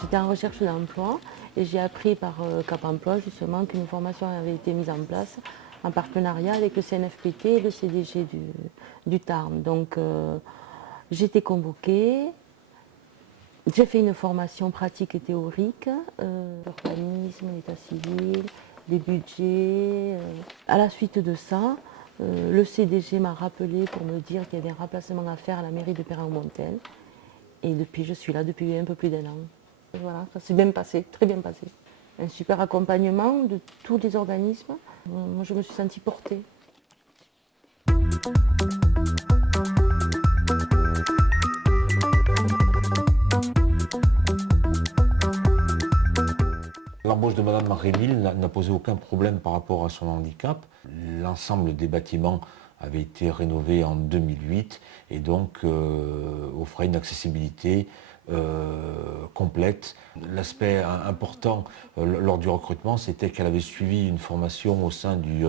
J'étais en recherche d'emploi et j'ai appris par Cap Emploi justement qu'une formation avait été mise en place en partenariat avec le CNFPT et le CDG du Tarn. Donc j'ai été convoquée, j'ai fait une formation pratique et théorique, l'urbanisme, l'état civil, les budgets. À la suite de ça, le CDG m'a rappelé pour me dire qu'il y avait un remplacement à faire à la mairie de Perrin-aux-Montelles. Et depuis, je suis là depuis un peu plus d'1 an. Et voilà, ça s'est bien passé, très bien passé. Un super accompagnement de tous les organismes. Moi, je me suis sentie portée. L'embauche de Madame Rémile n'a posé aucun problème par rapport à son handicap. L'ensemble des bâtiments avait été rénové en 2008 et donc offrait une accessibilité complète. L'aspect important lors du recrutement, c'était qu'elle avait suivi une formation au sein du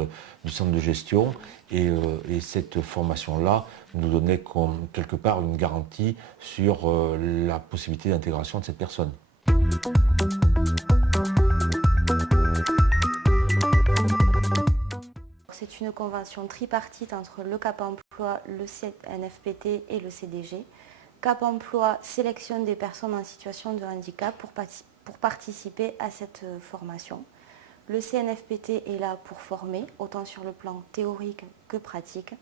centre de gestion et cette formation-là nous donnait quelque part une garantie sur la possibilité d'intégration de cette personne. C'est une convention tripartite entre le Cap Emploi, le CNFPT et le CDG. Cap Emploi sélectionne des personnes en situation de handicap pour participer à cette formation. Le CNFPT est là pour former, autant sur le plan théorique que pratique.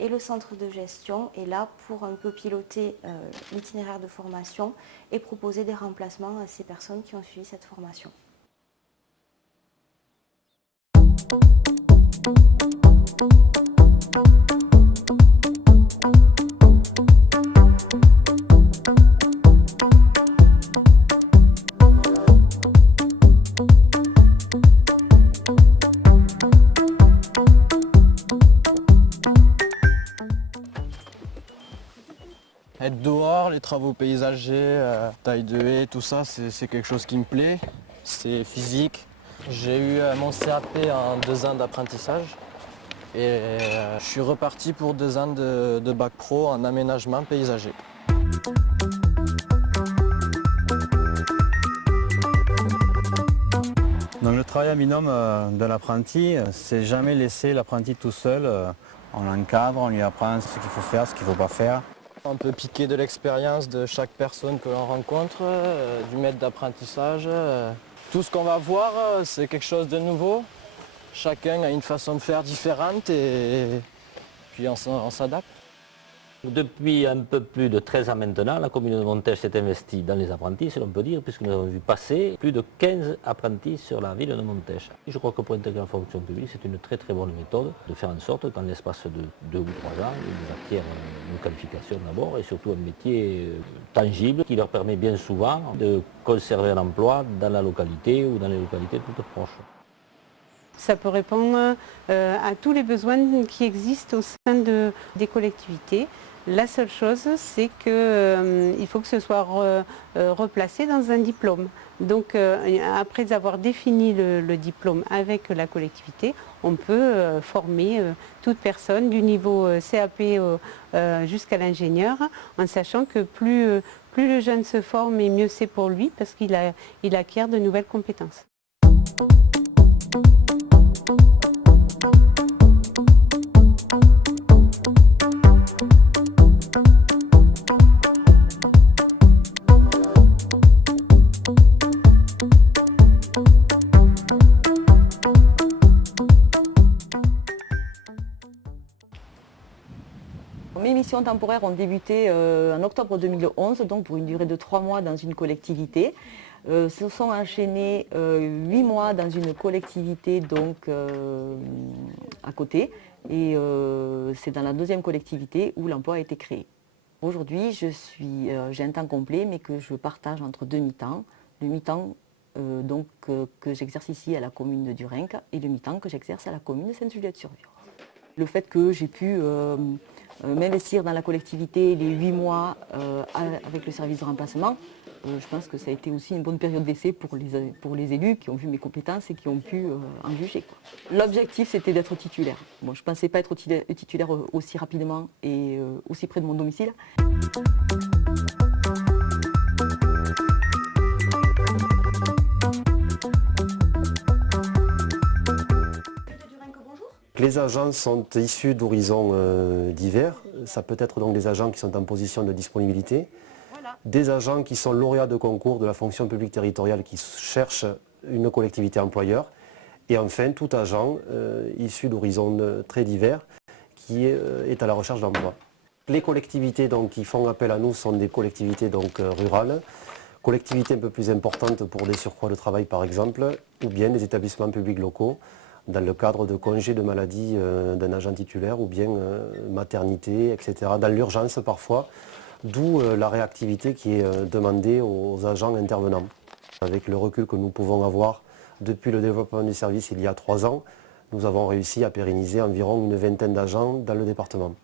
Et le centre de gestion est là pour un peu piloter l'itinéraire de formation et proposer des remplacements à ces personnes qui ont suivi cette formation. Être dehors, les travaux paysagers, taille de haies, tout ça, c'est quelque chose qui me plaît. C'est physique. J'ai eu mon CAP en 2 ans d'apprentissage et je suis reparti pour 2 ans de bac pro en aménagement paysager. Donc le travail à binôme de l'apprenti, c'est jamais laisser l'apprenti tout seul. On l'encadre, on lui apprend ce qu'il faut faire, ce qu'il ne faut pas faire. On peut piquer de l'expérience de chaque personne que l'on rencontre, du maître d'apprentissage. Tout ce qu'on va voir, c'est quelque chose de nouveau. Chacun a une façon de faire différente et puis on s'adapte. Depuis un peu plus de 13 ans maintenant, la commune de Montèche s'est investie dans les apprentis, si l'on peut dire, puisque nous avons vu passer plus de 15 apprentis sur la ville de Montèche. Je crois que pour intégrer la fonction publique, c'est une très très bonne méthode de faire en sorte qu'en l'espace de 2 ou 3 ans, ils acquièrent une qualification d'abord et surtout un métier tangible qui leur permet bien souvent de conserver un emploi dans la localité ou dans les localités toutes proches. Ça peut répondre à tous les besoins qui existent au sein des collectivités. La seule chose, c'est qu'il faut que ce soit replacé dans un diplôme. Donc après avoir défini le diplôme avec la collectivité, on peut former toute personne du niveau CAP jusqu'à l'ingénieur, en sachant que plus le jeune se forme et mieux c'est pour lui parce qu'il acquiert de nouvelles compétences. Mes missions temporaires ont débuté en octobre 2011, donc pour une durée de 3 mois dans une collectivité. Se sont enchaînés 8 mois dans une collectivité donc à côté. Et c'est dans la 2e collectivité où l'emploi a été créé. Aujourd'hui, j'ai un temps complet, mais que je partage entre 2 mi-temps. Le mi-temps que j'exerce ici à la commune de Durenc et le mi-temps que j'exerce à la commune de Sainte-Juliette-sur-Vior. Le fait que j'ai pu m'investir dans la collectivité les 8 mois avec le service de remplacement, je pense que ça a été aussi une bonne période d'essai pour les élus qui ont vu mes compétences et qui ont pu en juger. L'objectif, c'était d'être titulaire. Bon, je ne pensais pas être titulaire aussi rapidement et aussi près de mon domicile. Les agents sont issus d'horizons divers. Ça peut être donc des agents qui sont en position de disponibilité, des agents qui sont lauréats de concours de la fonction publique territoriale qui cherchent une collectivité employeur, et enfin tout agent issu d'horizons très divers qui est à la recherche d'emploi. Les collectivités donc, qui font appel à nous sont des collectivités donc, rurales, collectivités un peu plus importantes pour des surcroîts de travail par exemple, ou bien des établissements publics locaux, dans le cadre de congés de maladie d'un agent titulaire ou bien maternité, etc. Dans l'urgence parfois, d'où la réactivité qui est demandée aux agents intervenants. Avec le recul que nous pouvons avoir depuis le développement du service il y a 3 ans, nous avons réussi à pérenniser environ une 20aine d'agents dans le département.